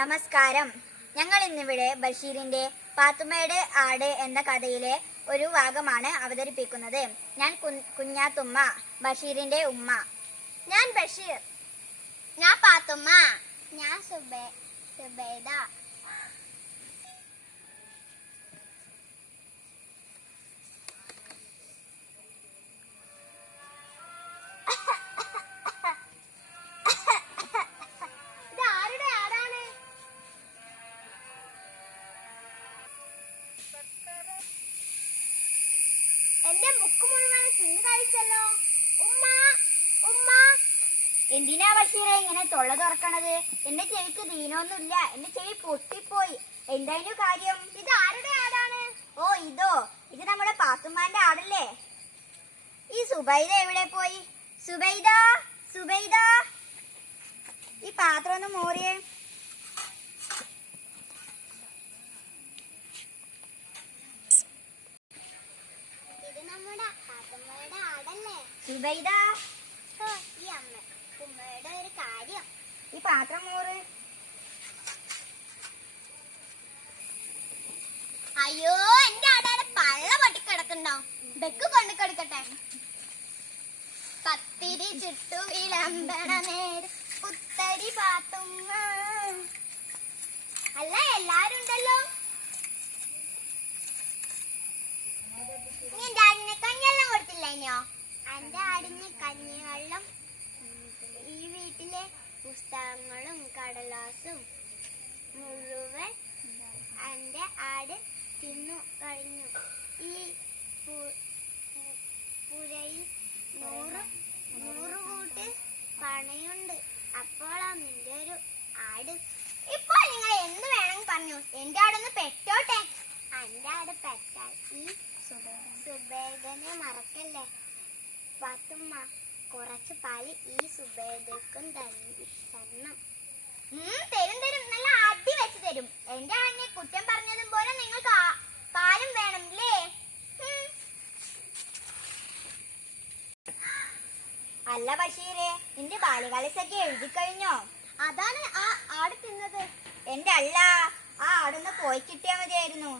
നമസ്കാരം. ഞങ്ങൾ ഇന്നിവിടെ ബഷീറിന്റെ പാത്തുമ്മയുടെ ആട് എന്ന കഥയിലെ ഒരു ഭാഗമാണ് അവതരിപ്പിക്കുന്നത്. ഞാൻ കുഞ്ഞാത്തുമ്മ, ബഷീറിന്റെ ഉമ്മ. ഞാൻ ബഷീർ. ഞാൻ പാത്തുമ്മ. ഞാൻ സുബൈദ. എന്റെ മുക്ക് മുഴുവൻ തിന്നു കഴിച്ചല്ലോ. ഉമ്മ ഉമ്മ. എന്തിനാ ബഷീറെ ഇങ്ങനെ തൊള്ള തുറക്കണത്? എന്റെ ചെവിക്ക് ദീനൊന്നുമില്ല, എന്റെ ചെവി പൊട്ടിപ്പോയി. എന്തായാലും കാര്യം? ഇത് ആരുടെ ആടാണ്? ഓ ഇതോ, ഇത് നമ്മുടെ പാത്തുമ്മാന്റെ ആടല്ലേ. ഈ സുബൈദ എവിടെ പോയി? സുബൈദ, സുബൈദ, ഈ പാത്രം ഒന്ന് മോറിയേ. ഇത് നമ്മുടെ പാത്തുമ്മയുടെ ആടല്ലേ? സുബൈദ, ഈ ഉമ്മയുടെ ഒരു കാര്യം. ഈ പാത്രം മോറ്. അയ്യോ, എന്റെ ആടാടെ പള്ള പൊട്ടിക്കിടക്കണ്ടോ? ബെക്ക് കൊണ്ട് കിടക്കട്ടെ. പത്തിരി ചുട്ടു വിളമ്പണ നേരം പുത്തരി പാത്തുമ്മ. അല്ല, എല്ലാരും ഉണ്ടല്ലോ. നീ എന്റെ ആടിന് കഞ്ഞിവെള്ളം കൊടുത്തില്ലോ? എന്റെ ആടിന് കഞ്ഞിവെള്ളം ഈ വീട്ടിലെ പുസ്തകങ്ങളും കടലാസും മുഴുവൻ എന്റെ ആട് തിന്നു കഴിഞ്ഞു. ഈ പുരയിൽ 100 കൂട്ട് പണയുണ്ട്. അപ്പോഴാ നിന്റെ ഒരു ആട്. ഇപ്പോൾ നിങ്ങൾ എന്ത് വേണമെങ്കിൽ പറഞ്ഞു. എന്റെ ആടൊന്ന് പെറ്റോട്ടെ. എന്റെ ആട് പെറ്റാൽ ഈ സുബൈദനെ മറക്കല്ലേ. പാത്തുമ്മ, കുറച്ച് പാല് ഈ സുബൈദക്കും തരണം. തരും. നല്ല അടി വെച്ച് തരും. എന്റെ ആടിനെ കുറ്റം പറഞ്ഞതും പോലെ നിങ്ങൾക്ക് പാലും വേണം അല്ലേ? അല്ല ബഷീറെ, നിന്റെ ബാല്യകാലസൊക്കെ എഴുതി കഴിഞ്ഞോ? അതാണ് ആ ആട് തിന്നത്. എന്റെ അല്ല, ആ ആടൊന്ന് പോയി കിട്ടിയാ മതിയായിരുന്നു.